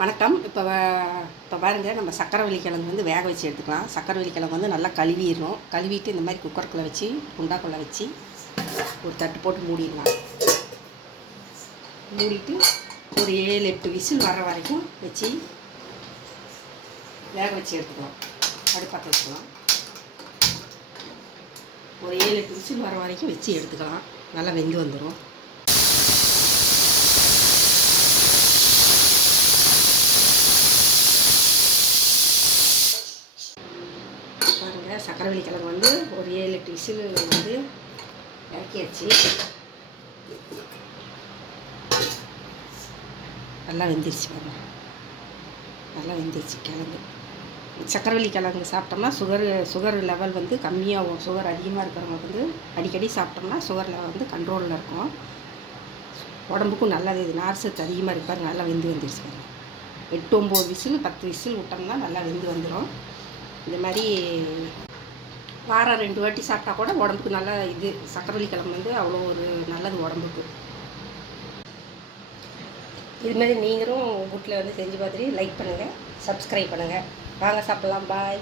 வணக்கம். இப்போ இப்போ பாருங்கள் நம்ம சக்கரவள்ளி கிழங்கு வந்து வேக வச்சு எடுத்துக்கலாம். சக்கரவள்ளி கிழங்கு வந்து நல்லா கழுவிடணும். கழுவிட்டு இந்த மாதிரி குக்கருக்குள்ளே வச்சு குண்டாக்குள்ளே வச்சு ஒரு தட்டு போட்டு மூடிடலாம். மூடிட்டு ஒரு ஏழு எட்டு விசில் வர வரைக்கும் வச்சு வேக வச்சு எடுத்துக்கலாம். அடுப்பாக்க வச்சுக்கலாம். ஒரு ஏழு எட்டு விசில் வர வரைக்கும் வச்சு எடுத்துக்கலாம். நல்லா வெந்து வந்துடும் பாருங்கள் சக்கரவள்ளி கிழங்கு வந்து ஒரு ஏழு எட்டு விசில் வந்து இறக்கியாச்சு. நல்லா வெந்துருச்சு பாருங்க. நல்லா வெந்துருச்சு கிழங்கு. சக்கரவள்ளி கிழங்கு சாப்பிட்டோம்னா சுகர் சுகர் லெவல் வந்து கம்மியாகும். சுகர் அதிகமாக இருக்கிறவங்க வந்து அடிக்கடி சாப்பிட்டோம்னா சுகர் லெவல் வந்து கண்ட்ரோலில் இருக்கும். உடம்புக்கும் நல்லது. இது நார் சத்து அதிகமாக இருப்பாரு நல்லா வெந்து வந்துருச்சு பாருங்க. எட்டு ஒம்பது விசில் பத்து விசில் விட்டோம்னா நல்லா வெந்து வந்துடும் இந்த மாதிரி வாரம் ரெண்டு வாட்டி சாப்பிட்டா கூட உடம்புக்கு நல்லா இது சக்கரவள்ளி கிழங்கு வந்து அவ்வளோ ஒரு நல்லது உடம்புக்கு. இது மாதிரி நீங்களும் வீட்டில் வந்து செஞ்சு பார்த்துட்டு லைக் பண்ணுங்கள் சப்ஸ்கிரைப் பண்ணுங்கள் வாங்க சாப்பிட்லாம். பாய்